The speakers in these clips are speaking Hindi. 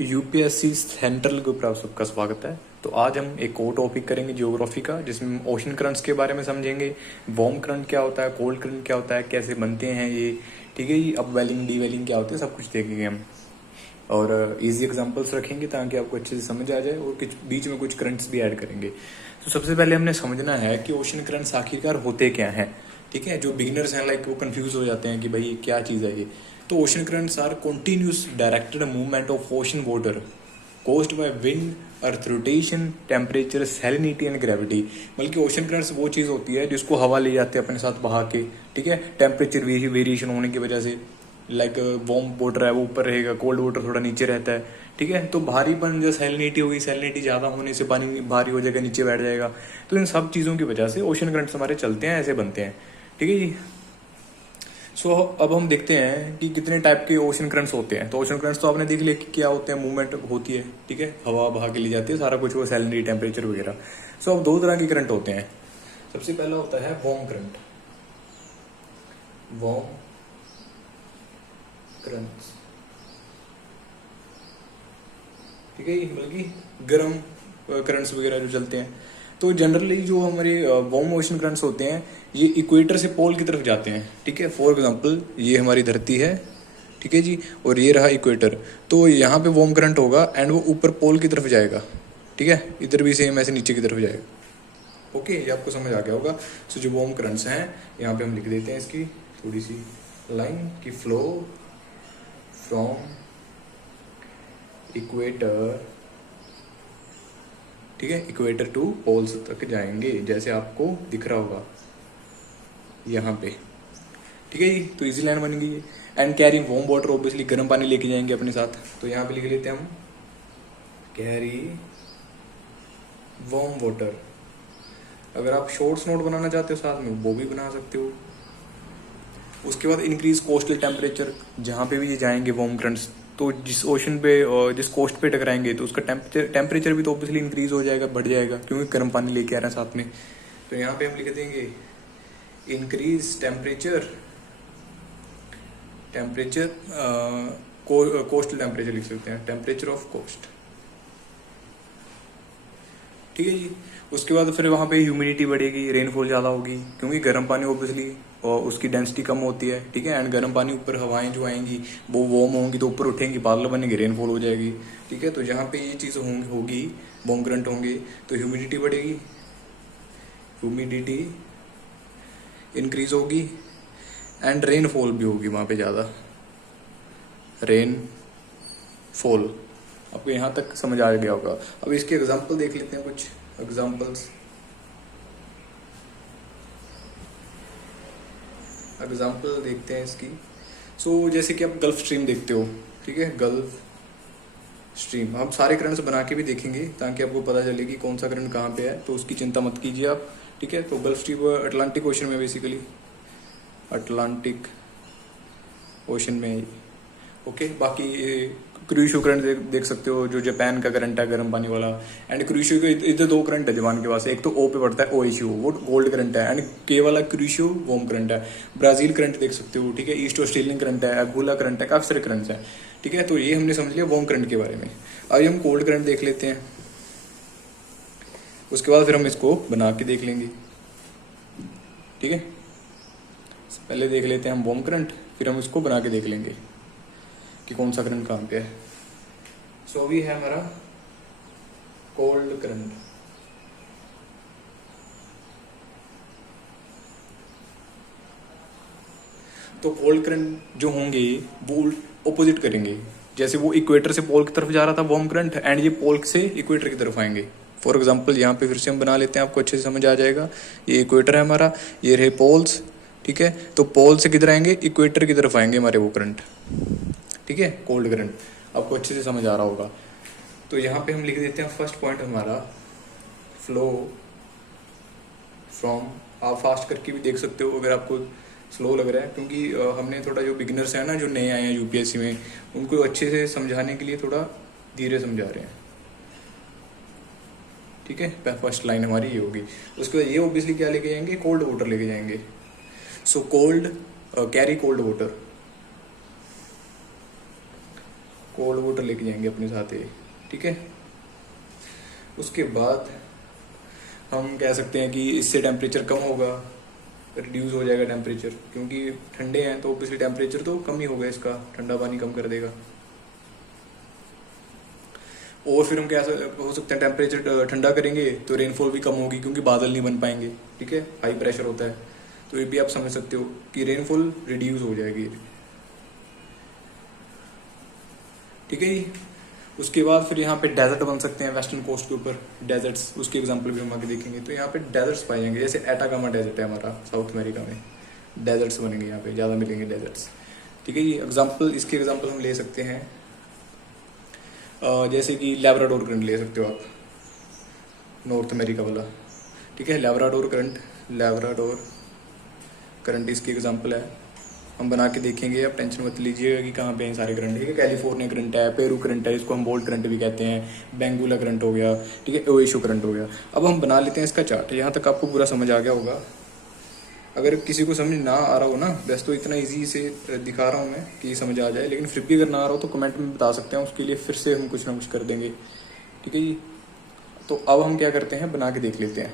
यूपीएससी सेंट्रल ग्रुप आप सबका स्वागत है। तो आज हम एक और टॉपिक करेंगे ज्योग्राफी का, जिसमें हम ओशन करंट्स के बारे में समझेंगे। वार्म करंट क्या होता है, कोल्ड करंट क्या होता है, कैसे बनते हैं ये, ठीक है जी। अपवेलिंग डीवेलिंग क्या होती है, सब कुछ देखेंगे हम। और इजी एग्जांपल्स रखेंगे ताकि आपको अच्छे से समझ आ जाए, और कुछ बीच में कुछ करंट्स भी ऐड करेंगे। तो सबसे पहले हमने समझना है कि ओशन करंट्स आखिरकार होते क्या हैं, ठीक है। जो बिगिनर्स हैं लाइक वो कंफ्यूज हो जाते हैं कि भाई क्या चीज़ है ये। तो ocean currents are continuous directed movement of ocean water caused by wind, earth rotation, temperature, salinity and gravity. बल्कि ओशन करंट्स वो चीज़ होती है जिसको हवा ले जाती है अपने साथ बहा के, ठीक है। टेम्परेचर वेरिएशन होने की वजह से, लाइक वार्म वाटर है वो ऊपर रहेगा, कोल्ड वाटर थोड़ा नीचे रहता है, ठीक है। तो भारीपन जो सैलिनिटी होगी, सैलिनिटी ज़्यादा होने से पानी भारी हो जाएगा, नीचे बैठ जाएगा। तो इन सब चीज़ों की वजह से ओशन करंट्स हमारे चलते हैं, ऐसे बनते हैं, ठीक है जी। सो अब हम देखते हैं कि कितने टाइप के ओशन करंट्स होते हैं। तो ओशन करंट्स तो आपने देख लिया कि क्या होते हैं, मूवमेंट होती है, ठीक है, हवा बहा के ली जाती है, सारा कुछ वो सैलिनिटी टेम्परेचर वगैरह। सो अब दो तरह के करंट होते हैं। सबसे पहला होता है वार्म करंट। वार्म करंट्स, ठीक है, बल्कि गर्म करंट्स वगैरह जो चलते हैं। तो जनरली जो हमारे वार्म ओशन करंट्स होते हैं ये इक्वेटर से पोल की तरफ जाते हैं, ठीक है। फॉर एग्जांपल ये हमारी धरती है, ठीक है जी, और ये रहा इक्वेटर। तो यहाँ पे वार्म करंट होगा एंड वो ऊपर पोल की तरफ जाएगा, ठीक है। इधर भी सेम ऐसे नीचे की तरफ जाएगा। ओके, ये आपको समझ आ गया होगा। सो जो वार्म करंट्स हैं यहाँ पे हम लिख देते हैं इसकी थोड़ी सी लाइन की, फ्लो फ्रॉम इक्वेटर, ठीक है, इक्वेटर टू पोल्स तक जाएंगे, जैसे आपको दिख रहा होगा यहाँ पे, ठीक है जी। तो इजी लाइन बन गई है। And carry warm water, obviously गर्म पानी लेके जाएंगे अपने साथ। तो यहाँ पे लिख लेते हैं हम कैरी वार्म वाटर। अगर आप शॉर्ट्स नोट बनाना चाहते हो साथ में वो भी बना सकते हो। उसके बाद इंक्रीज कोस्टल टेम्परेचर, जहाँ पे भी ये जाएंगे वार्म करंट्स, तो जिस ओशन पे और जिस कोस्ट पे टकराएंगे तो उसका टेम्परेचर भी तो ऑब्वियसली इंक्रीज हो जाएगा, बढ़ जाएगा, क्योंकि गर्म पानी लेके आ रहे हैं साथ में। तो यहाँ पे हम लिख देंगे इंक्रीज टेम्परेचर, कोस्टल टेम्परेचर लिख सकते हैं, टेम्परेचर ऑफ कोस्ट, ठीक है जी। उसके बाद फिर वहाँ पे ह्यूमिडिटी बढ़ेगी, रेनफॉल ज़्यादा होगी, क्योंकि गर्म पानी ऑब्वियसली और उसकी डेंसिटी कम होती है, ठीक है। एंड गर्म पानी ऊपर हवाएं जो आएंगी वो वार्म होंगी तो ऊपर उठेंगी, बादल बनेंगे, रेनफॉल हो जाएगी, ठीक है। तो जहाँ पे ये चीज़ होगी, वार्म करंट होंगे तो ह्यूमिडिटी बढ़ेगी, ह्यूमिडिटी इंक्रीज होगी एंड रेनफॉल भी होगी वहाँ पे ज़्यादा, रेनफॉल। आपको यहाँ तक समझ आ गया होगा। अब इसके एग्जाम्पल देख लेते हैं, कुछ एग्जाम्पल्स। एग्जाम्पल देखते हैं इसकी। सो जैसे कि आप गल्फ स्ट्रीम देखते हो, ठीक है, गल्फ स्ट्रीम। हम सारे करंट्स बना के भी देखेंगे ताकि आपको पता चले कि कौन सा करंट कहाँ पे है, तो उसकी चिंता मत कीजिए आप, ठीक है। तो गल्फ स्ट्रीम अटलांटिक ओशन में, बेसिकली अटलांटिक ओशन में, ओके। बाकी क्रूशो करंट देख सकते हो, जो जापान का करंट है गर्म पानी वाला। एंड क्रूशो के इधर दो करंट है जापान के पास, एक तो ओ पे पड़ता है OHU, वो गोल्ड करंट है, एंड के वाला क्रूशो वार्म करंट है। ब्राजील करंट देख सकते हो, ठीक है, ईस्ट ऑस्ट्रेलियन करंट है, अगुला करंट है, काफी सारे करंट्स हैं, ठीक है। तो ये हमने समझ लिया वार्म करंट के बारे में। अब हम कोल्ड करंट देख लेते हैं, उसके बाद फिर हम इसको बना के देख लेंगे, ठीक है। पहले देख लेते हैं हम वार्म करंट, फिर हम इसको बना के देख लेंगे कि कौन सा करंट कहाँ पे है। सो अभी है हमारा कोल्ड करंट। तो कोल्ड करंट जो होंगे वो ऑपोजिट करेंगे, जैसे वो इक्वेटर से पोल की तरफ जा रहा था वार्म करंट, एंड ये पोल से इक्वेटर की तरफ आएंगे। फॉर एग्जांपल यहाँ पे फिर से हम बना लेते हैं, आपको अच्छे से समझ आ जाएगा। ये इक्वेटर है हमारा, ये रहे पोल्स, ठीक है। तो पोल से किधर आएंगे, इक्वेटर की तरफ आएंगे हमारे वो करंट, ठीक है, कोल्ड करंट। आपको अच्छे से समझ आ रहा होगा। तो यहाँ पे हम लिख देते हैं फर्स्ट पॉइंट हमारा फ्लो फ्रॉम। आप फास्ट करके भी देख सकते हो अगर आपको स्लो लग रहा है, क्योंकि हमने थोड़ा, जो बिगिनर्स हैं ना, जो नए आए हैं यूपीएससी में, उनको अच्छे से समझाने के लिए थोड़ा धीरे समझा रहे हैं, ठीक है। फर्स्ट लाइन हमारी ये होगी। उसके बाद ये ऑब्वियसली क्या लेके जाएंगे, कोल्ड वाटर लेके जाएंगे। So cold, carry cold water, cold water लेके जाएंगे अपने साथ ये, ठीक है। उसके बाद हम कह सकते हैं कि इससे टेम्परेचर कम होगा, रिड्यूस हो जाएगा टेम्परेचर, क्योंकि ठंडे हैं तो ऑब्वियसली टेम्परेचर तो कम ही होगा, इसका ठंडा पानी कम कर देगा। और फिर हम क्या हो सकते हैं, टेम्परेचर ठंडा करेंगे तो रेनफॉल भी कम होगी, क्योंकि बादल नहीं बन पाएंगे, ठीक है, हाई प्रेशर होता है। तो ये भी आप समझ सकते हो कि रेनफॉल रिड्यूस हो जाएगी, ठीक है जी। उसके बाद फिर यहाँ पे डेजर्ट बन सकते हैं वेस्टर्न कोस्ट के ऊपर, डेजर्ट्स, उसके एग्जांपल भी हम आगे देखेंगे। तो यहाँ पे डेजर्ट्स पाए जाएंगे, जैसे एटाकामा डेजर्ट है हमारा साउथ अमेरिका में, डेजर्ट्स बनेंगे यहाँ पे, ज़्यादा मिलेंगे डेजर्ट्स, ठीक है जी। एग्जाम्पल, इसके एग्जाम्पल हम ले सकते हैं जैसे कि लैब्राडोर करंट ले सकते हो आप, नॉर्थ अमेरिका वाला, ठीक है। लैब्राडोर करंट इसकी एग्जांपल है, हम बना के देखेंगे, आप टेंशन मत लीजिएगा कि कहाँ पे हैं सारे करंट, ठीक है। कैलिफोर्निया करंट है, पेरू करंट है, इसको हम बोल्ट करंट भी कहते हैं, बेंगुला करंट हो गया, ठीक है, ओएशो करंट हो गया। अब हम बना लेते हैं इसका चार्ट। यहाँ तक आपको पूरा समझ आ गया होगा। अगर किसी को समझ ना आ रहा हो ना, वैसे तो इतना इजी से दिखा रहा हूँ मैं कि समझ आ जाए, लेकिन फिर भी अगर ना आ रहा हो तो कमेंट में बता सकते हैं, उसके लिए फिर से हम कुछ ना कुछ कर देंगे, ठीक है जी। तो अब हम क्या करते हैं, बना के देख लेते हैं।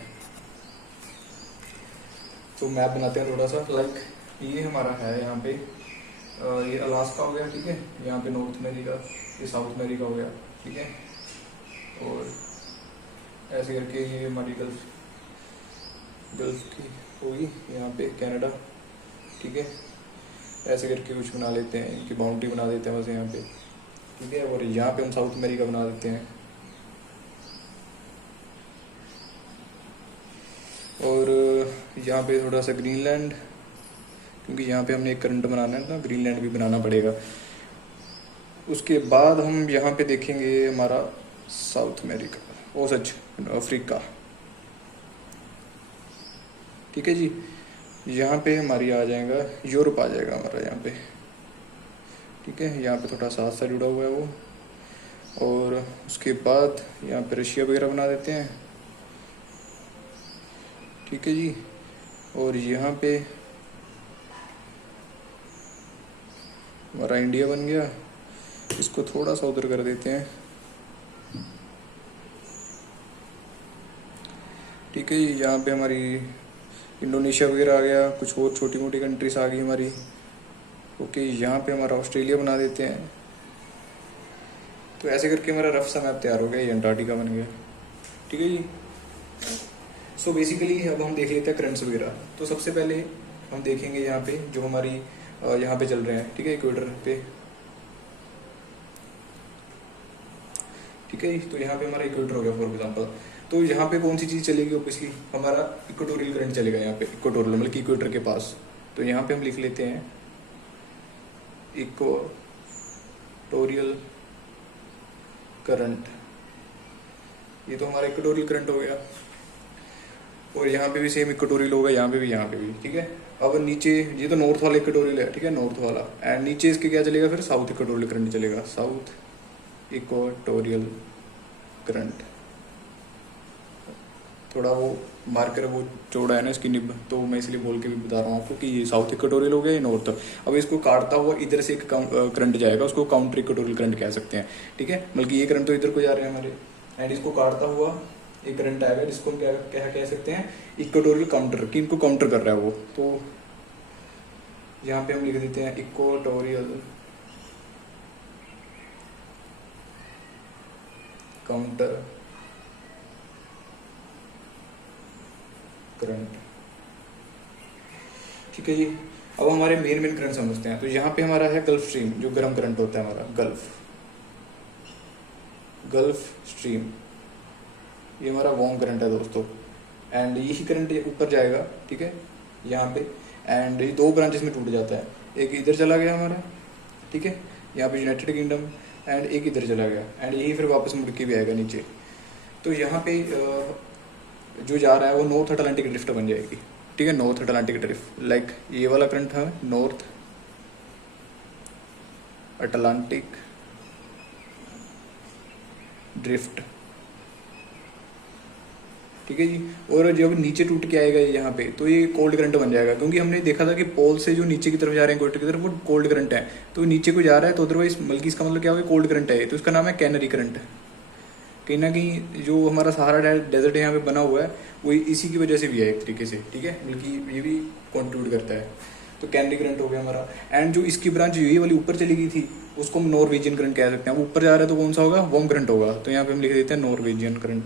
तो मैप बनाते हैं थोड़ा सा, लाइक ये हमारा है यहाँ पे, ये अलास्का हो गया, ठीक है, यहाँ पे नॉर्थ अमेरिका, ये साउथ अमेरिका हो गया, ठीक है। और ऐसे करके ये हमारी गल्फ की होगी, यहाँ पे कनाडा, ठीक है। ऐसे करके कुछ बना लेते हैं, इनकी बाउंड्री बना देते हैं बस यहाँ पे, ठीक है। और यहाँ पे हम साउथ अमेरिका बना देते हैं। और यहाँ पे थोड़ा सा ग्रीनलैंड, क्योंकि यहाँ पे हमने एक करंट बनाना है ना, ग्रीनलैंड भी बनाना पड़ेगा। उसके बाद हम यहाँ पे देखेंगे हमारा साउथ अमेरिका, ओ सच अफ्रीका, ठीक है जी। यहाँ पे हमारी आ जाएगा, यूरोप आ जाएगा हमारा यहाँ पे, ठीक है। यहाँ पे थोड़ा साथ सा जुड़ा हुआ है वो। और उसके बाद यहाँ पे रशिया वगैरह बना देते हैं, ठीक है जी। और यहाँ पे हमारा इंडिया बन गया, इसको थोड़ा सा उधर कर देते हैं, ठीक है जी। यहाँ पे हमारी इंडोनेशिया वगैरह आ गया, कुछ और छोटी मोटी कंट्रीज आ गई हमारी, ओके। यहाँ पे हमारा ऑस्ट्रेलिया बना देते हैं। तो ऐसे करके हमारा रफ सा मैप तैयार हो गया, ये अंटार्कटिका बन गया, ठीक है जी। सो बेसिकली अब हम देख लेते हैं करंट्स वगैरह। तो सबसे पहले हम देखेंगे यहाँ पे जो हमारी यहाँ पे चल रहे हैं, ठीक है, इक्वेटर पे, ठीक है। तो यहाँ पे हमारा इक्वेटर हो गया फॉर एग्जांपल। तो यहाँ पे कौन सी चीज़ चलेगी, ऑब्वियसली हमारा इक्वेटोरियल करंट चलेगा यहाँ पे, इक्वेटोरियल मतलब कि इक्वेटर के पास। तो यहाँ पे हम लिख लेते हैं इक्वेटोरियल करंट, ये तो हमारा इक्वेटोरियल करंट हो गया। और यहाँ पे भी सेम इक्वेटोरियल होगा, यहाँ पे भी, ठीक है। अब नीचे ये तो नॉर्थ वाला इक्वेटोरियल है, ठीक है, नॉर्थ वाला, एंड नीचे इसके क्या चलेगा, फिर साउथ इक्वेटोरियल करंट चलेगा, साउथ इक्वेटोरियल करंट। थोड़ा वो मार्कर वो चौड़ा है ना इसकी निब, तो मैं इसलिए बोल के भी बता रहा हूँ आपको कि ये साउथ इक्वेटोरियल हो गया, ये नॉर्थ। अब इसको काटता हुआ इधर से एक करंट जाएगा, उसको काउंटर इक्वेटोरियल करंट कह सकते हैं, ठीक है। बल्कि ये करंट तो इधर को जा रहे हैं हमारे, एंड इसको काटता हुआ एक करंट आएगा जिसको हम क्या कह सकते हैं, इक्वेटोरियल काउंटर, कि इनको काउंटर कर रहा है वो। तो यहाँ पे हम लिख देते हैं इक्वेटोरियल काउंटर करंट, ठीक है जी। अब हमारे मेन करंट समझते हैं। तो यहाँ पे हमारा है गल्फ स्ट्रीम, जो गर्म करंट होता है हमारा, गल्फ स्ट्रीम, ये हमारा वार्म करंट है दोस्तों। एंड यही करंट ऊपर जाएगा, ठीक है, यहाँ पे, एंड ये दो ब्रांचेस में टूट जाता है, एक इधर चला गया हमारा, ठीक है, यहाँ पे यूनाइटेड किंगडम, एंड एक इधर चला गया, एंड यही फिर वापस मुड़ के भी आएगा नीचे। तो यहाँ पे जो जा रहा है वो नॉर्थ अटलांटिक ड्रिफ्ट बन जाएगी, ठीक है, नॉर्थ अटलांटिक ड्रिफ्ट, लाइक ये वाला करंट है नॉर्थ अटलांटिक ड्रिफ्ट, ठीक है जी। और जब नीचे टूट के आएगा यहाँ पे तो ये कोल्ड करंट बन जाएगा, क्योंकि हमने देखा था कि पोल से जो नीचे की तरफ जा रहे हैं इक्वेटर की तरफ वो कोल्ड करंट है, तो नीचे को जा रहा है तो अदरवाइज बल्कि इसका मतलब क्या होगा, कोल्ड करंट है, तो इसका नाम है कैनरी करंट। कहीं ना कहीं जो हमारा सहारा डेजर्ट यहाँ पे बना हुआ है वो इसी की वजह से भी है एक तरीके से, ठीक है, बल्कि ये भी कंट्रीब्यूट करता है। तो कैनरी करंट हो गया हमारा। एंड जो इसकी ब्रांच ये वाली ऊपर चली गई थी उसको हम नॉर्वेजियन करंट कह सकते हैं। वो ऊपर जा रहा है तो कौन सा होगा, वार्म करंट होगा, तो यहाँ पे हम लिख देते हैं नॉर्वेजियन करंट,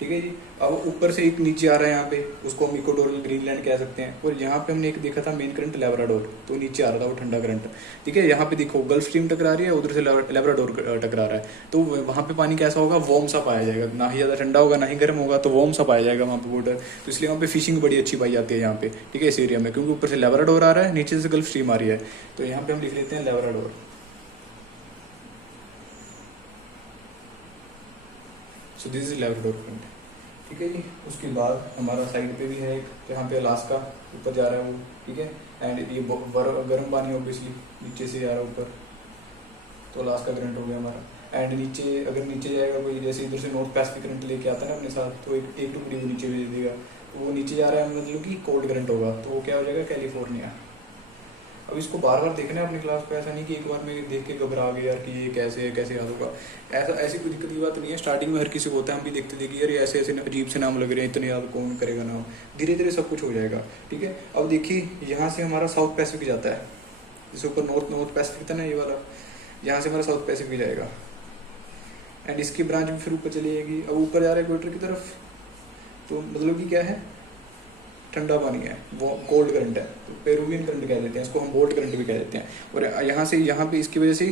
ठीक है जी। अब ऊपर से एक नीचे आ रहा है यहाँ पे, उसको हम इक्वेटोरियल ग्रीनलैंड कह सकते हैं। और यहाँ पे हमने एक देखा था मेन करंट लेब्राडोर, तो नीचे आ रहा था वो ठंडा करंट, ठीक है। यहाँ पे देखो गल्फ स्ट्रीम टकरा रही है, उधर से लेब्राडोर टकरा रहा है, तो वहाँ पे पानी कैसा होगा, वार्म सा पाया जाएगा, ना ही ज़्यादा ठंडा होगा ना ही गर्म होगा, तो वार्म सा पाया जाएगा वहाँ पे बॉर्डर। तो इसलिए वहाँ पे फिशिंग बड़ी अच्छी पाई जाती है यहाँ पे, ठीक है, इस एरिया में, क्योंकि ऊपर से लेब्राडोर आ रहा है, नीचे से गल्फ स्ट्रीम आ रही है। तो यहाँ पे हम लिख लेते हैं Labrador. So this is Labrador current, ठीक है जी। उसके बाद हमारा साइड पे भी है एक, जहाँ पे अलास्का ऊपर जा रहा है वो, ठीक है। एंड ये गर्म पानी ऑब्वियसली नीचे से जा रहा है ऊपर, तो अलास्का करंट हो गया हमारा। एंड नीचे अगर नीचे जाएगा कोई, जैसे इधर से नॉर्थ पैसिफिक करंट लेके आता है ना अपने साथ, तो एक टुकड़ी वो नीचे भेज देगा, तो वो नीचे जा रहा है मतलब कि कोल्ड करंट होगा, तो वो क्या हो जाएगा, कैलिफोर्निया। अब इसको बार बार देखना है अपनी क्लास को, ऐसा नहीं कि एक बार में देख के घबरा गए यार कि ये कैसे है, कैसे याद होगा। ऐसी कोई दिक्कत की बात नहीं है, स्टार्टिंग में हर किसी को होता है, हम भी देखते थे कि यार ऐसे ऐसे अजीब से नाम लग रहे हैं, इतने याद कौन करेगा नाम, धीरे धीरे सब कुछ हो जाएगा, ठीक है। अब देखिए यहाँ से हमारा साउथ पैसिफिक जाता है, जैसे ऊपर नॉर्थ पैसिफिक था ना ये वाला, यहाँ से हमारा साउथ पैसिफिक जाएगा। एंड इसकी ब्रांच भी फिर ऊपर चली जाएगी। अब ऊपर जा रहा है इक्वेटर की तरफ, तो मतलब कि क्या है, ठंडा पानी है, वो कोल्ड करंट है, तो पेरुवियन करंट कह देते हैं इसको, हम बोल्ट करंट भी कह देते हैं। और यहाँ से यहाँ पे इसकी वजह से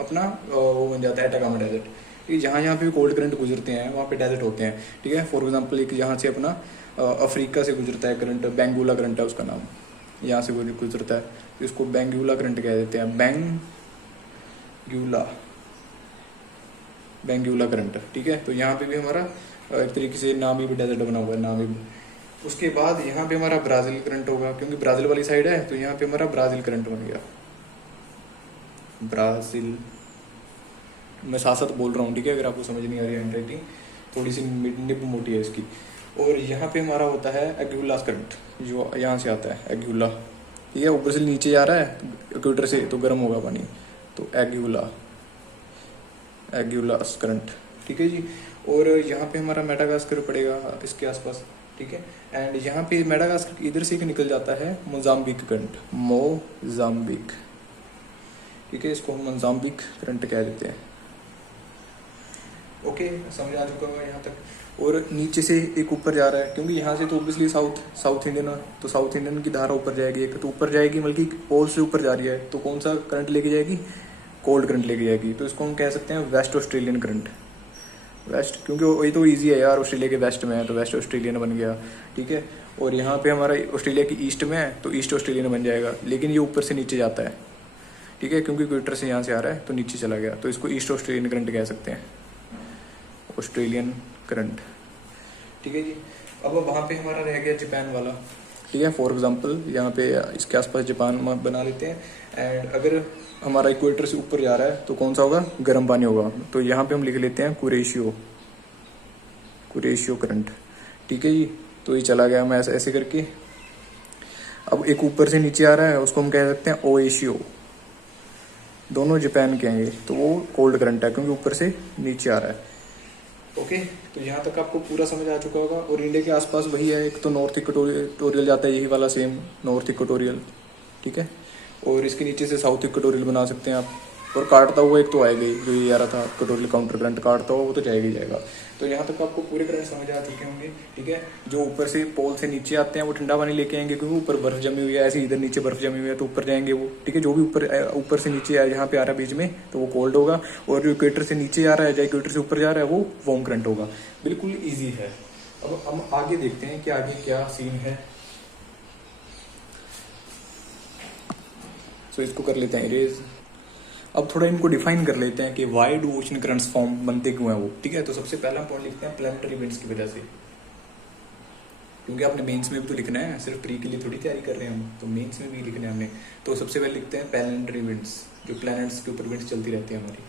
अपना वो बन जाता है एटाकामा डेजर्ट, ठीक है। जहाँ जहाँ पे भी कोल्ड करंट गुजरते हैं वहाँ पे डेजर्ट होते हैं, ठीक है। फॉर एग्जांपल एक यहाँ से अपना अफ्रीका से गुजरता है करंट, बेंगुला करंट है उसका नाम, यहाँ से वो गुजरता है, तो इसको बेंगुला करंट कह देते हैं, बेंगुला करंट, ठीक है। तो यहाँ पे भी हमारा एक तरीके से नामी भी डेजर्ट बना हुआ है, नामी भी। उसके बाद यहाँ पे हमारा ब्राजील करंट होगा, क्योंकि ब्राजील वाली साइड है, तो यहाँ पे हमारा ब्राजील करंट बन गया, ब्राजील। मैं साथ साथ बोल रहा हूँ, ठीक है, अगर आपको समझ नहीं आ रही है, हैंडराइटिंग थोड़ी सी निब मोटी है इसकी। और यहाँ पे हमारा होता है एग्यूला करंट, जो यहाँ से आता है एग्यूला, ठीक है। ऊपर से नीचे जा रहा है इक्वेटर से, तो गर्म होगा पानी, तो एग्यूला करंट, ठीक है जी। और यहाँ पे हमारा मेडागास्कर पड़ेगा इसके आसपास, ठीक है। एंड यहाँ पे मेडागास्कर इधर से निकल जाता है मोजाम्बिक करंट, मोजाम्बिक, ठीक है, इसको हम मोजाम्बिक करंट कह देते हैं। ओके, समझ आ चुका होगा यहाँ तक। और नीचे से एक ऊपर जा रहा है, क्योंकि यहाँ से तो ऑब्वियसली साउथ इंडियन है, तो साउथ इंडियन की धारा ऊपर जाएगी, एक तो ऊपर जाएगी, बल्कि पोल से ऊपर जा रही है, तो कौन सा करंट लेके जाएगी, कोल्ड करंट लेके जाएगी, तो इसको हम कह सकते हैं वेस्ट ऑस्ट्रेलियन करंट। वेस्ट, क्योंकि वही तो इजी है यार, ऑस्ट्रेलिया के वेस्ट में है तो वेस्ट ऑस्ट्रेलियन बन गया, ठीक है। और यहाँ पे हमारा ऑस्ट्रेलिया की ईस्ट में है तो ईस्ट ऑस्ट्रेलियन बन जाएगा, लेकिन ये ऊपर से नीचे जाता है, ठीक है, क्योंकि इक्वेटर से यहाँ से आ रहा है तो नीचे चला गया, तो इसको ईस्ट ऑस्ट्रेलियन करंट कह सकते हैं, ऑस्ट्रेलियन करंट, ठीक है जी। अब वहाँ पे हमारा रह गया जापान वाला, ठीक है। फॉर एग्जांपल यहाँ पे इसके आसपास जापान बना लेते हैं। एंड अगर हमारा इक्वेटर से ऊपर जा रहा है तो कौन सा होगा, गर्म पानी होगा, तो यहाँ पे हम लिख लेते हैं कुरेशियो करंट, ठीक है जी। तो ये चला गया मैं ऐसे करके। अब एक ऊपर से नीचे आ रहा है, उसको हम कह सकते हैं ओएशियो, दोनों जापान के हैं ये, तो वो कोल्ड करंट है क्योंकि ऊपर से नीचे आ रहा है। ओके, तो यहाँ तक आपको पूरा समझ आ चुका होगा। और इंडिया के आसपास वही है, एक तो नॉर्थ इक्वेटोरियल जाता है, यही वाला सेम नॉर्थ इक्वेटोरियल, ठीक है। और इसके नीचे से साउथ इक्वेटोरियल बना सकते हैं आप। और काटता हुआ एक तो आएगा ही, जो ये आ रहा था इक्वेटोरियल काउंटर करंट, काटता हुआ वो तो जाएगा ही जाएगा। तो यहाँ तक आपको पूरे करंट समझ आ चुके होंगे, ठीक है। जो ऊपर से पोल से नीचे आते हैं वो ठंडा पानी लेके आएंगे, क्योंकि ऊपर बर्फ जमी हुई है, ऐसे इधर नीचे बर्फ जमी हुई है, तो ऊपर जाएंगे वो, ठीक है। जो भी ऊपर से नीचे यहाँ पे आ रहा है बीच में, तो वो कोल्ड होगा। और जो इक्वेटर से नीचे आ रहा है या इक्वेटर से ऊपर जा रहा है वो वार्म करंट होगा। बिल्कुल ईजी है। अब हम आगे देखते हैं कि आगे क्या सीन है। सो इसको कर लेते हैं इरेज। अब थोड़ा इनको डिफाइन कर लेते हैं कि why do ocean currents form, बनते क्यों हैं वो, ठीक है। तो सबसे पहला पॉइंट लिखते हैं प्लैनेटरी इवेंट्स की वजह से, क्योंकि आपने मेंस में भी तो लिखना है, सिर्फ प्री के लिए थोड़ी तैयारी कर रहे हैं हम, तो मेंस में भी लिखना है हमने। तो सबसे पहले लिखते हैं प्लैनेटरी इवेंट्स, जो प्लैनेट्स के ऊपर इवेंट्स चलती रहती है हमारी।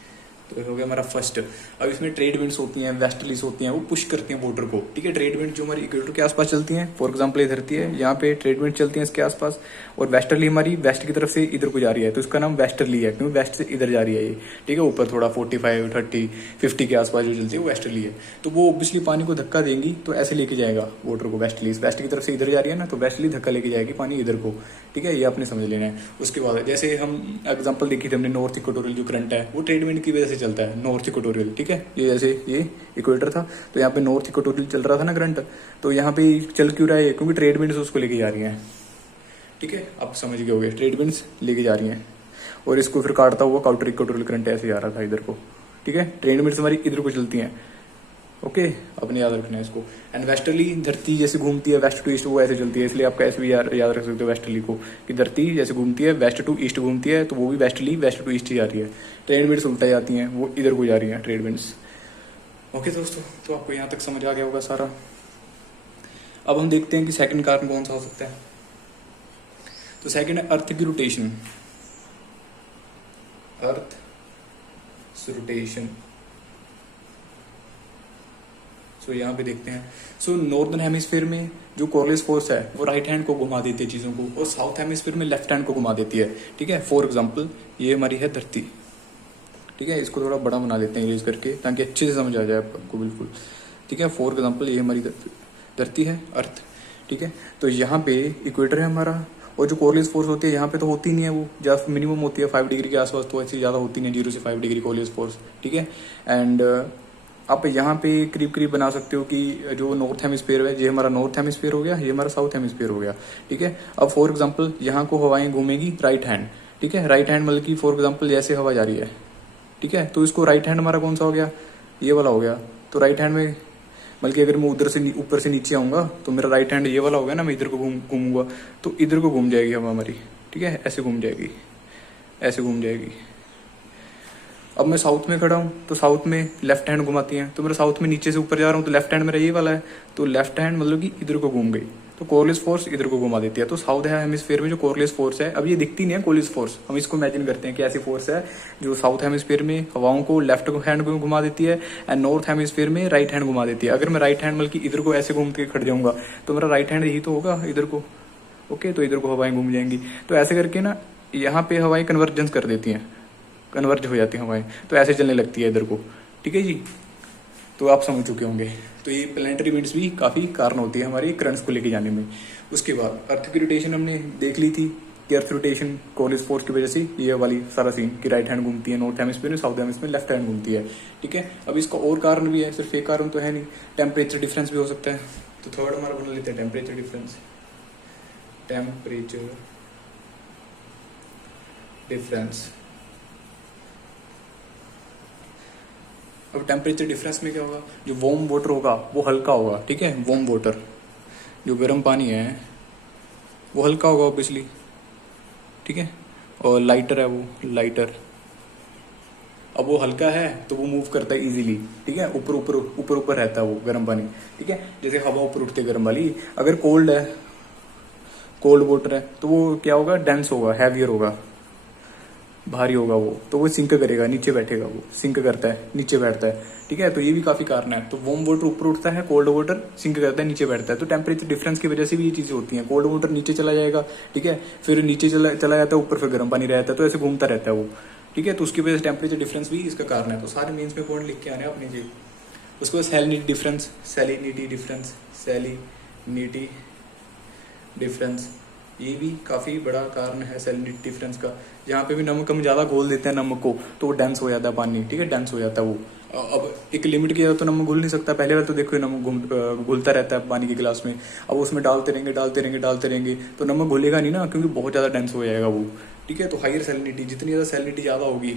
तो ये हो गया हमारा फर्स्ट। अब इसमें ट्रेड विंड्स होती हैं, वेस्टर्लीज होती हैं, वो पुश करती हैं वाटर को, ठीक है। ट्रेड विंड जो हमारी इक्वेटर के आसपास चलती हैं, फॉर एग्जांपल ये धरती है, यहाँ पे ट्रेड विंड चलती हैं इसके आसपास, और वेस्टर्ली हमारी वेस्ट की तरफ से इधर को जा रही है, तो इसका नाम वेस्टर्ली है, क्योंकि वेस्ट से इधर जा रही है ये, ठीक है। ऊपर थोड़ा 45, 30, 50 के आसपास जो चलती है वो वेस्टर्ली है। तो वो ऑब्वियसली पानी को धक्का देंगी, तो ऐसे लेके जाएगा वाटर को वेस्टर्ली, वेस्ट की तरफ से इधर जा रही है ना, तो वेस्टर्ली धक्का लेके जाएगी पानी इधर को, ठीक है। ये आपने समझ लेना है। उसके बाद जैसे हम एग्जाम्पल देखी थी हमने, नॉर्थ इक्वेटोरियल जो करंट है वो ट्रेड विंड की वजह से चलता है, नॉर्थ इक्वेटोरियल, ठीक है। ये जैसे ये इक्वेटर था, तो यहाँ पे नॉर्थ इक्वेटोरियल चल रहा था ना करंट, तो यहाँ पे चल क्यों रहा है, क्योंकि ट्रेड विंड्स उसको लेके जा रही हैं, ठीक है। आप समझ गए होगे, ट्रेड विंड्स लेके जा रही हैं, और इसको फिर काटता हुआ काउंटर इक्वेटोरियल करंट ऐसे जा रहा था इधर को, ठीक है। ट्रेड विंड्स हमारी इधर को चलती हैं, ओके, अपने याद रखना है इसको। एंड वेस्टर्ली, धरती जैसे घूमती है वेस्ट टू ईस्ट, वो ऐसे चलती है, इसलिए आपका ऐसे भी याद रख सकते हो वेस्टर्ली को, कि धरती जैसे घूमती है वेस्ट टू ईस्ट घूमती है, तो वो भी वेस्टर्ली वेस्ट टू ईस्ट ही जा रही है। ट्रेड विंड्स उल्टा जाती हैं, वो इधर को जा रही हैं ट्रेड विंड्स। ओके दोस्तों, तो आपको यहाँ तक समझ आ गया होगा सारा। अब हम देखते हैं कि सेकंड कारण कौन सा हो सकता है। तो सेकंड है अर्थ की रोटेशन, अर्थ रोटेशन। सो यहाँ पे देखते हैं, सो नॉर्दर्न हेमिस्फीयर में जो कोरलियस फोर्स है वो राइट हैंड को घुमा देती है चीज़ों को, और साउथ हेमिस्फीयर में लेफ्ट हैंड को घुमा देती है, ठीक है। फॉर एग्जांपल ये हमारी है धरती, ठीक है। इसको थोड़ा बड़ा बना देते हैं इरेज करके, ताकि अच्छे से समझ आ जाए आपको, बिल्कुल, ठीक है। फॉर एग्जाम्पल ये हमारी धरती है, अर्थ, ठीक है। तो यहाँ पे इक्वेटर है हमारा, और जो कोरलियस फोर्स होती है यहाँ पे तो होती नहीं है, वो जस्ट मिनिमम होती है 5 डिग्री के आसपास, तो ऐसी ज़्यादा होती नहीं है, 0 से 5 डिग्री कोरलियस फोर्स, ठीक है। एंड आप यहाँ पे करीब करीब बना सकते हो कि जो नॉर्थ हेमिस्फीयर है, ये हमारा नॉर्थ हेमिस्फीयर हो गया, ये हमारा साउथ हेमिस्फीयर हो गया, ठीक है। अब फॉर एग्जांपल यहाँ को हवाएं घूमेगी राइट हैंड, ठीक है। राइट हैंड मतलब कि फॉर एग्जांपल जैसे हवा जा रही है, ठीक है, तो इसको राइट हैंड हमारा कौन सा हो गया, ये वाला हो गया। तो राइट हैंड में बल्कि अगर मैं उधर से ऊपर से नीचे आऊंगा तो मेरा राइट हैंड ये वाला हो गया ना, मैं इधर को घूमूंगा तो इधर को घूम जाएगी हवा हमारी, ठीक है, ऐसे घूम जाएगी, ऐसे घूम जाएगी। अब मैं साउथ में खड़ा हूँ तो साउथ में लेफ्ट हैंड घुमाती है, तो मेरा साउथ में नीचे से ऊपर जा रहा हूँ तो लेफ्ट हैंड मेरा ये वाला है, तो लेफ्ट हैंड मतलब कि इधर को घूम गई, तो कोरलियस फोर्स इधर को घुमा देती है। तो साउथ हेमिस्फीयर में जो कोरलियस फोर्स है, अब ये दिखती नहीं है कोरलियस फोर्स, हम इसको इमेजिन करते हैं कि ऐसी फोर्स है जो साउथ हेमिस्फीयर में हवाओं को लेफ्ट हैंड को घुमा देती है, एंड नॉर्थ हेमिस्फीयर में राइट हैंड घुमा देती है। अगर मैं राइट हैंड मतलब कि इधर को ऐसे घूम के खड़ जाऊंगा तो मेरा राइट हैंड यही तो होगा इधर को, ओके, तो इधर को हवाएं घूम जाएंगी। तो ऐसे करके ना यहाँ पे हवाएं कन्वर्जेंस कर देती हैं, कन्वर्ज हो जाती हैं हवाएं, तो ऐसे चलने लगती है इधर को, ठीक है जी। तो आप समझ चुके होंगे। तो ये प्लैनेटरी विंड्स भी काफ़ी कारण होती है हमारी करंट्स को लेके जाने में। उसके बाद अर्थ की रोटेशन हमने देख ली थी कि अर्थ रोटेशन कोरलियस फोर्स की वजह से ये वाली सारा सीन कि राइट हैंड घूमती है नॉर्थ हेमिस्फीयर में, साउथ हेमिस्फीयर में लेफ्ट हैंड घूमती है, ठीक है। अब इसका और कारण भी है, सिर्फ एक कारण तो है नहीं, टेम्परेचर डिफरेंस भी हो सकता है। तो थर्ड हमारा बना लेते हैं टेम्परेचर डिफरेंस, टेम्परेचर डिफरेंस। अब टेम्परेचर डिफरेंस में क्या होगा, जो वार्म वाटर होगा वो हल्का होगा, ठीक है। वार्म वाटर, जो गर्म पानी है वो हल्का होगा ऑब्वियसली, ठीक है, और लाइटर है वो लाइटर। अब वो हल्का है तो वो मूव करता है इजीली, ठीक है, ऊपर ऊपर ऊपर ऊपर रहता है वो गर्म पानी, ठीक है, जैसे हवा ऊपर उठती है गर्म वाली। अगर कोल्ड है, कोल्ड वाटर है, तो वो क्या होगा, डेंस होगा, हैवियर होगा, भारी होगा वो, तो वो सिंक करेगा, नीचे बैठेगा, वो सिंक करता है, नीचे बैठता है, ठीक है। तो ये भी काफी कारण है। तो वार्म वाटर ऊपर उठता है, कोल्ड वाटर सिंक करता है, नीचे बैठता है। तो टेम्परेचर डिफरेंस की वजह से भी ये चीजें होती हैं। कोल्ड वाटर नीचे चला जाएगा, ठीक है, फिर नीचे चला जाता है, ऊपर फिर गर्म पानी रहता है, तो ऐसे घूमता रहता है वो, ठीक है। तो उसकी वजह से टेम्परेचर डिफरेंस भी इसका कारण है। तो सारे मीन्स में पॉइंट लिख के आने अपनी जी। उसके बाद salinity difference, salinity difference, salinity difference, ये भी काफी बड़ा कारण है सैलिनिटी डिफरेंस का। जहाँ पे भी नमक हम ज्यादा घोल देते हैं नमक को, तो वो डेंस हो जाता है पानी, ठीक है, डेंस हो जाता है वो। अब एक लिमिट के ज़्यादा तो नमक घुल नहीं सकता। पहले बार तो देखो नमक घुलता रहता है पानी के गिलास में, अब उसमें डालते रहेंगे डालते रहेंगे डालते रहेंगे तो नमक घुलेगा नहीं ना, क्योंकि बहुत ज़्यादा डेंस हो जाएगा वो, ठीक है। तो हायर सैलिनिटी, जितनी ज़्यादा सैलिनिटी ज़्यादा होगी,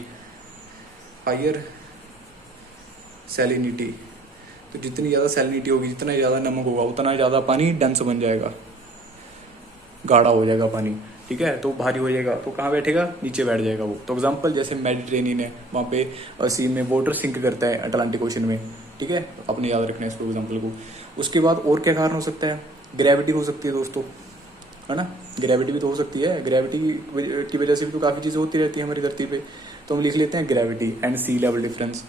हायर सैलिनिटी, तो जितनी ज़्यादा सैलिनिटी होगी, जितना ज़्यादा नमक होगा, उतना ज़्यादा पानी डेंस बन जाएगा, गाढ़ा हो जाएगा पानी, ठीक है, तो भारी हो जाएगा। तो कहाँ बैठेगा, नीचे बैठ जाएगा वो। तो एग्जांपल जैसे मेडिटेरेनियन है, वहाँ पे सी में वाटर सिंक करता है अटलांटिक ओशन में, ठीक है, अपने याद रखना है इसको एग्जांपल को। उसके बाद और क्या कारण हो सकता है, ग्रेविटी हो सकती है दोस्तों, है ना। ग्रेविटी भी तो हो सकती है, ग्रेविटी की वजह से भी तो काफ़ी चीज़ें होती रहती है हमारी धरती पे। तो हम लिख लेते हैं gravity and sea level difference.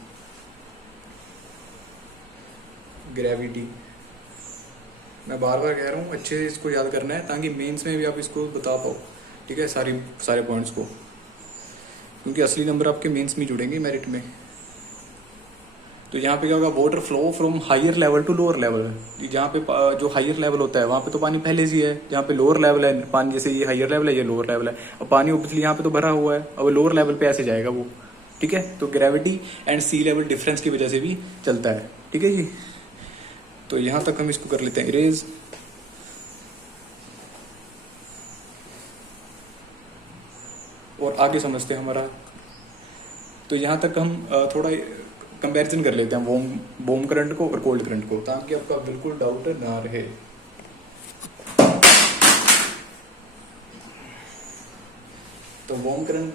Gravity, मैं बार बार कह रहा हूँ अच्छे से इसको याद करना है ताकि मेंस में भी आप इसको बता पाओ, ठीक है, सारे पॉइंट्स को, क्योंकि असली नंबर आपके मेंस में जुड़ेंगे मेरिट में। तो यहाँ पे क्या होगा, water flow from higher level to lower level. जहाँ पे जो हायर लेवल होता है वहाँ पे तो पानी पहले से ही है, जहाँ पे लोअर लेवल है पानी, जैसे ये हायर लेवल है ये लोअर लेवल है, और पानी ऑब्वियसली यहाँ पे तो भरा हुआ है, अब लोअर लेवल पे ऐसे जाएगा वो, ठीक है। तो gravity and sea level difference की वजह से भी चलता है, ठीक है जी। तो यहाँ तक हम इसको कर लेते हैं इरेज। और आगे समझते हैं हमारा। तो यहाँ तक हम थोड़ा कंपैरिजन कर लेते हैं वॉर्म करंट को और कोल्ड करंट को, ताकि आपका बिल्कुल डाउट ना रहे। तो वॉर्म करंट,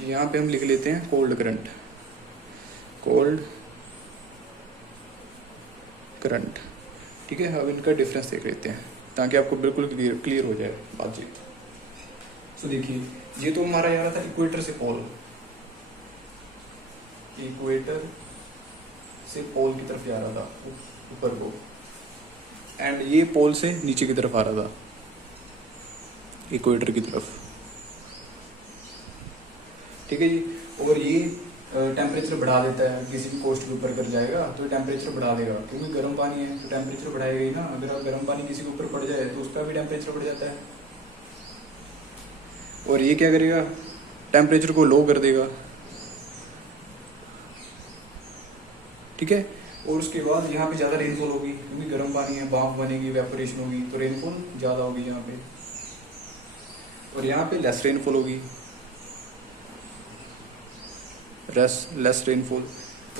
यहाँ पे हम लिख लेते हैं कोल्ड करंट, कोल्ड करंट, ठीक है। अब इनका डिफरेंस देख लेते हैं ताकि आपको बिल्कुल क्लियर हो जाए बातचीत। तो देखिए, ये तो हमारा जा रहा था इक्वेटर से पोल, इक्वेटर से पोल की तरफ जा रहा था ऊपर को, एंड ये पोल से नीचे की तरफ आ रहा था, इक्वेटर की तरफ, ठीक है जी। और ये टेम्परेचर बढ़ा देता है, किसी भी कोस्ट के ऊपर कर जाएगा तो टेम्परेचर बढ़ा देगा, क्योंकि गर्म पानी है तो टेम्परेचर बढ़ाएगा ही ना। अगर गर्म पानी किसी के ऊपर पड़ जाए तो उसका भी टेम्परेचर बढ़ जाता है। और ये क्या करेगा, टेम्परेचर को लो कर देगा, ठीक है। और उसके बाद यहाँ पे ज़्यादा रेनफॉल होगी, क्योंकि गर्म पानी है, भाप बनेगी, वेपोरेशन होगी, तो रेनफॉल ज़्यादा होगी यहाँ पे। और यहाँ पे लेस रेनफॉल होगी, लेस रेनफॉल।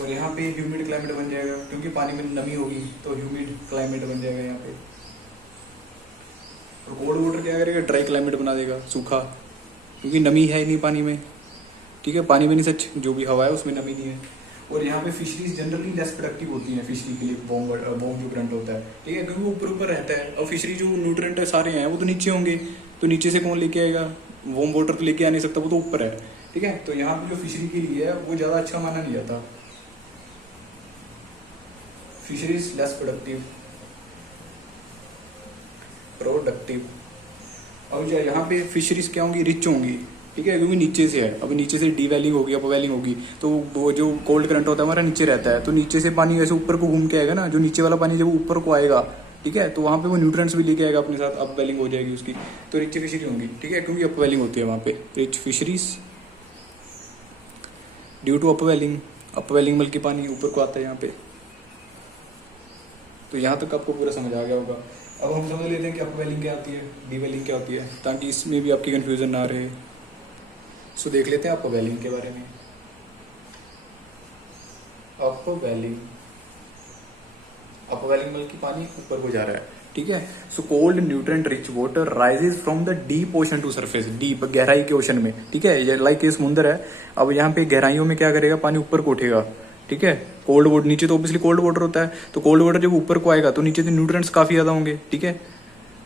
और यहाँ पे ह्यूमिड क्लाइमेट बन जाएगा, क्योंकि पानी में नमी होगी तो ह्यूमिड क्लाइमेट बन जाएगा यहाँ पे। और कोल्ड वाटर क्या करेगा, ड्राई क्लाइमेट बना देगा, सूखा, क्योंकि नमी है ही नहीं पानी में, ठीक है। पानी में नहीं, सच जो भी हवा है उसमें नमी नहीं है। और यहाँ पे फिशरीज जनरली लेस प्रोडक्टिव होती हैं फिशरी के लिए, वॉर्म जो करंट होता है, ठीक है, क्योंकि वो ऊपर ऊपर रहता है। और फिशरी जो न्यूट्रिएंट है सारे हैं वो तो नीचे होंगे, तो नीचे से कौन लेके आएगा, वॉर्म वाटर तो लेके आ नहीं सकता, वो तो ऊपर है, ठीक है। तो यहाँ पे जो फिशरी के लिए है वो ज़्यादा अच्छा माना नहीं जाता, फिशरीज लेस प्रोडक्टिव। अब यहाँ पे फिशरीज क्या होंगी, रिच होंगी, ठीक है, क्योंकि नीचे से है। अब नीचे से डीवेलिंग होगी, अपवेलिंग होगी, तो वो जो कोल्ड करंट होता है हमारा नीचे रहता है, तो नीचे से पानी ऐसे ऊपर को घूम के आएगा ना, जो नीचे वाला पानी जब ऊपर को आएगा, ठीक है, तो वहाँ पे वो न्यूट्रिएंट्स भी लेके आएगा अपने साथ, अपवेलिंग हो जाएगी उसकी, तो रिच फिशरी होंगी, ठीक है, क्योंकि अपवेलिंग होती है वहाँ पे, rich fisheries due to upwelling. Upwelling मिल के पानी ऊपर को आता है यहाँ पे। तो यहाँ तक आपको पूरा समझ आ गया होगा। अब हम समझ लेते हैं कि अपवेलिंग क्या होती है, डीवेलिंग क्या होती है, ताकि इसमें भी आपकी कंफ्यूजन ना रहे। सो देख लेते हैं अपवेलिंग के बारे में। अपवेलिंग, अपवेलिंग मतलब कि पानी ऊपर को जा रहा है, ठीक है। So cold nutrient rich water rises from the deep ocean to surface, deep गहराई के ओशन में, ठीक है, लाइक ये समुंदर है। अब यहाँ पे गहराइयों में क्या करेगा, पानी ऊपर को उठेगा, ठीक है। कोल्ड वाटर नीचे तो ऑब्वियसली कोल्ड वाटर होता है, तो कोल्ड वाटर जब ऊपर को आएगा तो नीचे से न्यूट्रिएंट्स काफी ज्यादा होंगे, ठीक है,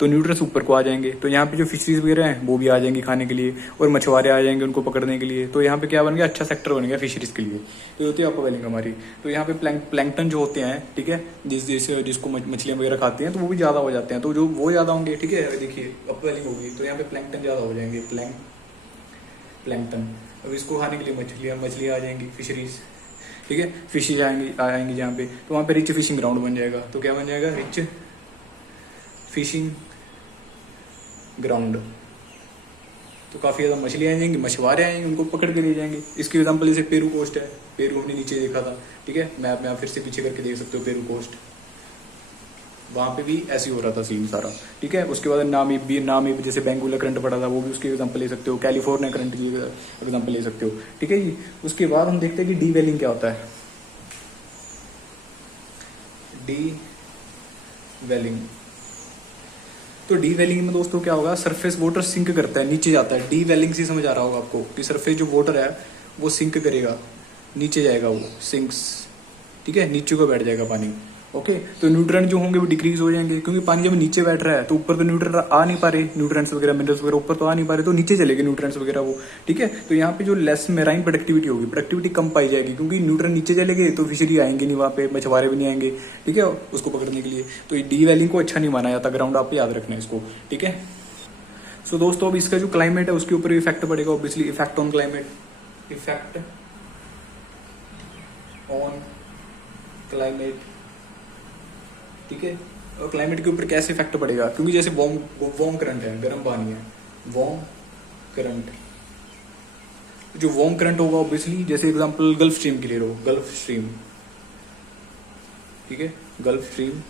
तो न्यूट्रिएंट्स ऊपर को आ जाएंगे। तो यहाँ पे जो फिशरीज वगैरह हैं वो भी आ जाएंगी खाने के लिए, और मछुआरे आ जाएंगे उनको पकड़ने के लिए। तो यहाँ पे क्या बन गया, अच्छा सेक्टर बन गया फिशरीज के लिए। तो ये होती है अपवेलिंग हमारी। तो यहाँ पे प्लैंकटन जो होते हैं, ठीक है, जिसको मछलियाँ वगैरह खाती हैं, तो वो भी ज़्यादा हो जाते हैं। तो जो वो ज़्यादा होंगे, ठीक है, देखिए अपवेलिंग होगी तो यहाँ पे प्लैंकटन ज़्यादा हो जाएंगे, प्लैंकटन। अब इसको खाने के लिए मछलियाँ आ जाएंगी, फिशरीज, ठीक है, फिशेज आएंगी जहाँ पे, तो वहाँ पे रिच फिशिंग ग्राउंड बन जाएगा। तो क्या बन जाएगा, रिच फिशिंग ग्राउंड। तो काफ़ी ज़्यादा मछलियाँ आ जाएंगी, मछुआरे आएंगे, उनको पकड़ के ले जाएंगे। इसकी एग्जांपल जैसे पेरू कोस्ट है, पेरू हमने नीचे देखा था, ठीक है, मैप में आप फिर से पीछे करके देख सकते हो पेरू कोस्ट, वहाँ पे भी ऐसे ही हो रहा था सीन सारा, ठीक है। उसके बाद नामी जैसे बेंगुला करंट पड़ा था, वो भी उसकी एग्जांपल ले सकते हो, कैलिफोर्निया करंट की एग्जांपल ले सकते हो, ठीक है जी। उसके बाद हम देखते हैं कि डीवेलिंग क्या होता है। डीवेलिंग, तो डीवेलिंग में दोस्तों क्या होगा, सरफेस वाटर सिंक करता है, नीचे जाता है। डीवेलिंग से समझ आ रहा होगा आपको कि सरफेस जो वाटर है वो सिंक करेगा, नीचे जाएगा, वो सिंक्स, ठीक है, नीचे को बैठ जाएगा पानी, ओके, तो न्यूट्रेंट जो होंगे वो डिक्रीज हो जाएंगे, क्योंकि पानी जब नीचे बैठ रहा है तो ऊपर तो न्यूट्रेंट आ नहीं पा रहे, न्यूट्रेंट्स वगैरह मिनरल्स वगैरह ऊपर तो आ नहीं पा रहे, तो नीचे चलेंगे न्यूट्रेंट्स वगैरह वो। ठीक है, तो यहाँ पे जो लेस मेराइन प्रोडक्टिविटी होगी, प्रोडक्टिविटी कम पाई जाएगी, क्योंकि न्यूट्रेंट नीचे चलेंगे तो फिशरी आएंगे नहीं, वहाँ पे मछुआरे भी नहीं आएंगे। ठीक है, उसको पकड़ने के लिए। तो डी वैलिंग को अच्छा नहीं माना जाता ग्राउंड, आप याद रखना है इसको। ठीक है, सो दोस्तों अब इसका जो क्लाइमेट है उसके ऊपर इफेक्ट पड़ेगा, obviously effect on climate, effect on climate. ठीक है, और क्लाइमेट के ऊपर कैसे इफेक्ट पड़ेगा, क्योंकि जैसे वार्म करंट है, गर्म पानी है, वार्म करंट, जो वार्म करंट होगा ऑब्वियसली, जैसे एग्जांपल गल्फ स्ट्रीम की ले लो, गल्फ स्ट्रीम। ठीक है, गल्फ स्ट्रीम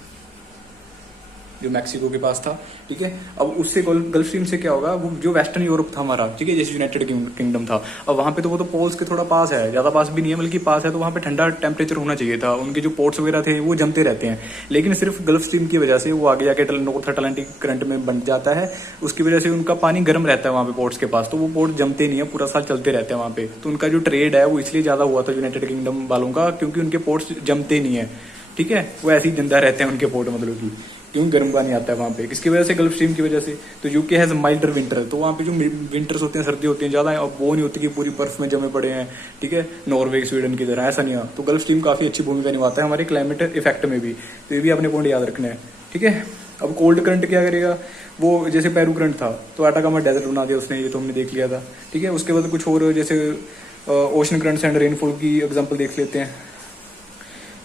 जो मैक्सिको के पास था। ठीक है, अब उससे गल्फ स्ट्रीम से क्या होगा, वो जो वेस्टर्न यूरोप था हमारा, ठीक है, जैसे यूनाइटेड किंगडम था, अब वहाँ पे तो वो तो पोल्स के थोड़ा पास है, ज्यादा पास भी नहीं है बल्कि पास है, तो वहाँ पे ठंडा टेम्परेचर होना चाहिए था, उनके जो पोर्ट्स वगैरह थे वो जमते रहते हैं, लेकिन सिर्फ गल्फ स्ट्रीम की वजह से वो आगे जाके नॉर्थ अटलांटिक करंट में बन जाता है, उसकी वजह से उनका पानी गर्म रहता है वहाँ पे पोर्ट्स के पास, तो वो पोर्ट जमते नहीं है, पूरा साल चलते रहते हैं वहाँ पे, तो उनका जो ट्रेड है वो इसलिए ज्यादा हुआ था यूनाइटेड किंगडम वालों का, क्योंकि उनके पोर्ट्स जमते नहीं है। ठीक है, वो ऐसे ही जिंदा रहते हैं उनके पोर्ट, मतलब कि क्यों गर्म पानी आता है वहाँ पे, किसकी वजह से, गल्फ स्ट्रीम की वजह से। तो यूके हैज माइल्डर विंटर, तो वहाँ पे जो विंटर्स होते हैं, सर्दी होती है ज्यादा, अब वो नहीं होती कि पूरी बर्फ में जमे पड़े हैं। ठीक है, नॉर्वे स्वीडन की तरह ऐसा नहीं है, तो गल्फ स्ट्रीम काफी अच्छी भूमिका निभाता है हमारे क्लाइमेट इफेक्ट में भी, तो ये भी अपने पॉइंट याद रखना है। ठीक है, अब कोल्ड करंट क्या करेगा, वो जैसे पेरू करंट था तो आटाकामा डेजर्ट बना दिया उसने, ये तो हमने देख लिया था। ठीक है, उसके बाद कुछ और जैसे ओशन करंट्स एंड रेनफॉल की एग्जाम्पल देख लेते हैं।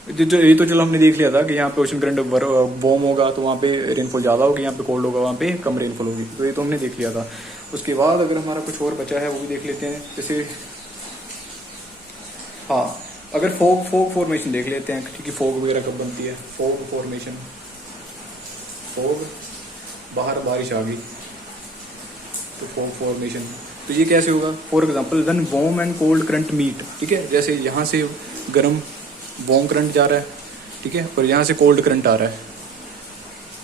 जो ये तो चलो हमने देख लिया था कि यहाँ पे ओशन करंट वार्म होगा तो वहाँ पे रेनफॉल ज्यादा होगी, यहाँ पे कोल्ड होगा वहाँ पे कम रेनफॉल होगी, तो ये तो हमने देख लिया था। उसके बाद अगर हमारा कुछ और बचा है वो भी देख लेते हैं, जैसे हाँ, अगर फोग फॉर्मेशन देख लेते हैं, क्योंकि फोग वगैरह कब बनती है, फोग फॉर्मेशन, फोग, बाहर बारिश आ गई तो फोग फॉर्मेशन, तो ये कैसे होगा, for example when warm and cold current meet. ठीक है, जैसे यहाँ से गर्म वार्म करंट जा रहा है, ठीक है, और यहाँ से कोल्ड करंट आ रहा है,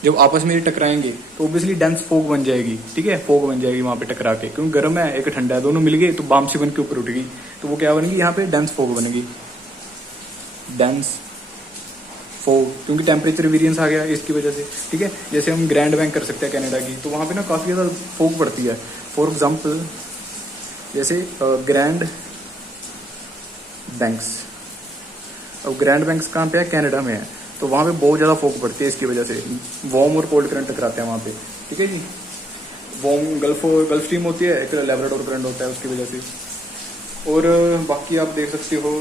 जब आपस में ये टकराएंगे तो ऑब्वियसली डेंस फोग बन जाएगी। ठीक है, फोग बन जाएगी वहां पे टकरा के, क्योंकि गर्म है एक ठंडा है, दोनों मिल गए तो बाम सी बन के ऊपर उठ गई, तो वो क्या बनेगी, यहाँ पे डेंस फोग बनेगी, डेंस फोग, क्योंकि टेम्परेचर वेरिएंस आ गया इसकी वजह से। ठीक है, जैसे हम ग्रैंड बैंक कर सकते हैं कनाडा की, तो वहां पे ना काफी ज्यादा फोग पड़ती है। फॉर एग्जाम्पल जैसे ग्रैंड बैंक्स, अब ग्रैंड बैंक्स कहाँ पे है, कनाडा में है, तो वहां पे बहुत ज्यादा फोग पड़ती है इसकी वजह से, वार्म और कोल्ड करंट टकराते हैं वहां पे। ठीक है जी, वार्म गल्फ स्ट्रीम होती है, एक लैब्राडोर करंट होता है उसकी वजह से। और बाकी आप देख सकते हो,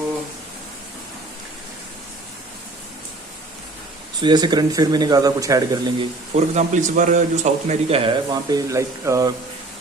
तो जैसे करंट फिर मैंने कहा था कुछ ऐड कर लेंगे। फॉर एग्जाम्पल इस बार जो साउथ अमेरिका है वहाँ पे लाइक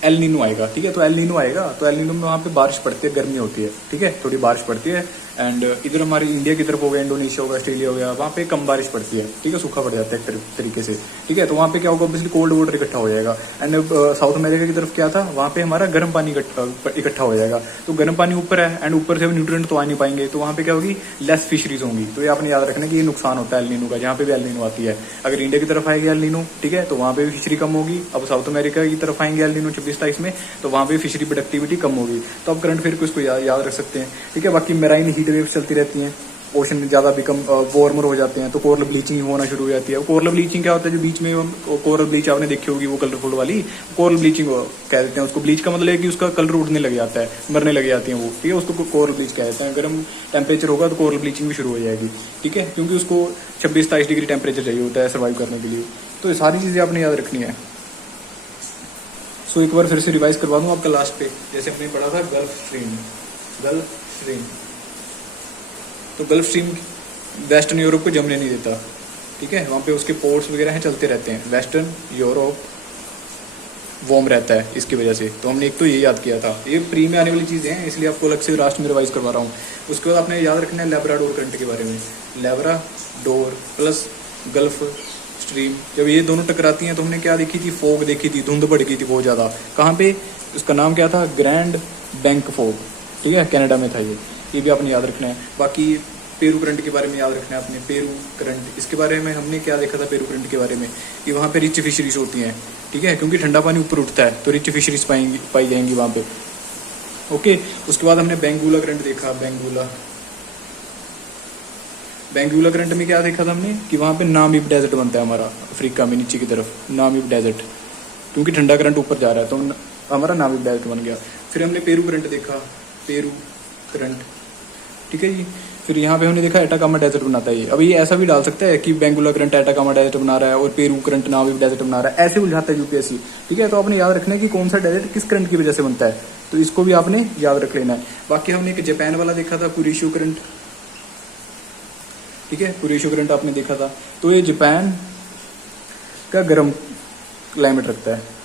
एल नीनो आएगा। ठीक है, तो एल नीनो आएगा तो एल नीनो में वहाँ पे बारिश पड़ती है, गर्मी होती है। ठीक है, थोड़ी बारिश पड़ती है। एंड इधर हमारे इंडिया की तरफ हो गया, इंडोनेशिया हो गया, ऑस्ट्रेलिया हो गया, वहाँ पे कम बारिश पड़ती है। ठीक है, सूखा पड़ जाता है एक तरीके से। ठीक है, तो वहाँ पे क्या होगा, ऑब्वियसली कोल्ड वाटर इकट्ठा हो जाएगा। एंड साउथ अमेरिका की तरफ क्या था, वहाँ पे हमारा गर्म पानी इकट्ठा हो जाएगा। तो गर्म पानी ऊपर है एंड ऊपर से न्यूट्रिएंट तो आ नहीं पाएंगे, तो वहाँ पे क्या होगी, लेस फिशरीज होंगी। तो ये आपने याद रखना कि ये नुकसान होता है एल नीनो का, जहाँ पे भी एल नीनो आती है। अगर इंडिया की तरफ आएगी एल नीनो, ठीक है, तो वहाँ पे भी फिशरी कम होगी। अब साउथ अमेरिका की तरफ आएंगे एल नीनो 26-27 में, तो वहाँ पे फिशरी प्रोडक्टिविटी कम होगी। तो अब करंट फिर को इसको याद रख सकते हैं। ठीक है, बाकी मेराइन हीट वेव्स चलती रहती हैं, ओशन ज्यादा बिकम वार्मर हो जाते हैं, तो कोरल ब्लीचिंग होना शुरू हो जाती है। कोरल ब्लीचिंग क्या होता है, जो बीच में कोरल ब्लीच आपने देखी होगी, वो कलरफुल वाली कोरल ब्लीचिंग कह देते हैं उसको। ब्लीच का मतलब है कि उसका कलर उड़ने लग जाता है, मरने लग जाती है वो। ठीक है, उसको कोरल ब्लीच कहते हैं। गर्म टेम्परेचर होगा तो कोरल ब्लीचिंग भी शुरू हो जाएगी। ठीक है, क्योंकि उसको 26-27 डिग्री टेम्परेचर चाहिए होता है सर्वाइव करने के लिए। तो ये सारी चीजें आपने याद रखनी है। सो एक बार फिर से रिवाइज करवा दूं आपका लास्ट पे, जैसे हमने पढ़ा था गल्फ स्ट्रीम। तो गल्फ स्ट्रीम वेस्टर्न यूरोप को जमने नहीं देता। ठीक है, वहाँ पे उसके पोर्ट्स वगैरह हैं, चलते रहते हैं। वेस्टर्न यूरोप वार्म रहता है इसकी वजह से। तो हमने एक तो ये याद किया था, ये प्री में आने वाली चीज़ें हैं, इसलिए आपको अलग से लास्ट में रिवाइज करवा रहा हूँ। उसके बाद आपने याद रखना है लैब्राडोर करंट के बारे में। लैब्राडोर प्लस गल्फ स्ट्रीम, जब ये दोनों टकराती हैं तो हमने क्या देखी थी, फोग देखी थी, धुंध बढ़ गई थी बहुत ज़्यादा। कहाँ पे, उसका नाम क्या था, ग्रैंड बैंक फोग। ठीक है, कनाडा में था ये भी आपने याद रखना है। बाकी पेरू करंट के बारे में याद रखना है आपने। पेरू करंट, इसके बारे में हमने क्या देखा था पेरू करंट के बारे में, कि वहाँ पे रिच फिशरीज होती हैं। ठीक है, क्योंकि ठंडा पानी ऊपर उठता है तो रिच फिशरीज पाई जाएंगी वहाँ पे। ओके, उसके बाद हमने बेंगुला करंट देखा। बेंगुला करंट में क्या देखा था हमने कि वहाँ पे नामीब डेजर्ट बनता है हमारा अफ्रीका में नीचे की तरफ, नामीब डेजर्ट, क्योंकि ठंडा करंट ऊपर जा रहा है तो हमारा नामीब डेजर्ट बन गया। फिर हमने पेरू करंट देखा, पेरू करंट, ठीक है जी। फिर यहाँ पे हमने देखा एटाकामा डेजर्ट बनाता है ये। अब ये ऐसा भी डाल सकता है कि बेंगुला करंट एटाकामा डेजर्ट बना रहा है और पेरू करंट नामीब डेजर्ट बना रहा है, ऐसे उलझाता है यूपीएससी, ठीक है। तो आपने याद रखना है कि कौन सा डेजर्ट किस करंट की वजह से बनता है, तो इसको भी आपने याद रख लेना है। बाकी हमने एक जापान वाला देखा था, कुरीशु करंट, ठीक है, कुरीशु करंट आपने देखा था। तो ये जापान का गर्म क्लाइमेट रखता है,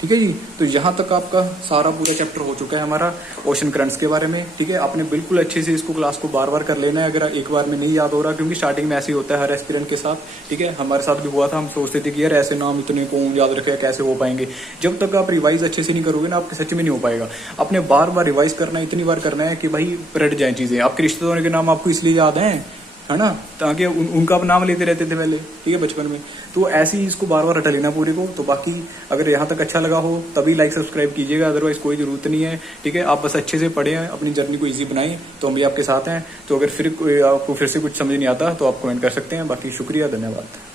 ठीक है जी। तो यहाँ तक आपका सारा पूरा चैप्टर हो चुका है हमारा ओशन करंट्स के बारे में, ठीक है। आपने बिल्कुल अच्छे से इसको क्लास को बार बार कर लेना है अगर एक बार में नहीं याद हो रहा, क्योंकि स्टार्टिंग में ऐसे ही होता है हर एस्पिरेंट के साथ, ठीक है। हमारे साथ भी हुआ था, हम सोचते थे कि यार ऐसे नाम इतने कौन याद रखे, कैसे हो पाएंगे। जब तक आप रिवाइज अच्छे से नहीं करोगे ना, आपके सच में नहीं हो पाएगा। आपने बार बार रिवाइज करना है, इतनी बार करना है कि भाई रट जाए चीजें। आपके रिश्तेदारों के नाम आपको इसलिए याद है ना, ताकि उनका आप नाम लेते रहते थे पहले, ठीक है, बचपन में। तो ऐसे ही इसको बार बार रटा लेना पूरे को। तो बाकी अगर यहाँ तक अच्छा लगा हो तभी लाइक सब्सक्राइब कीजिएगा, अदरवाइज कोई जरूरत नहीं है, ठीक है। आप बस अच्छे से पढ़ें, अपनी जर्नी को ईजी बनाएं, तो हम भी आपके साथ हैं। तो अगर फिर आपको फिर से कुछ समझ नहीं आता तो आप कमेंट कर सकते हैं। बाकी शुक्रिया, धन्यवाद।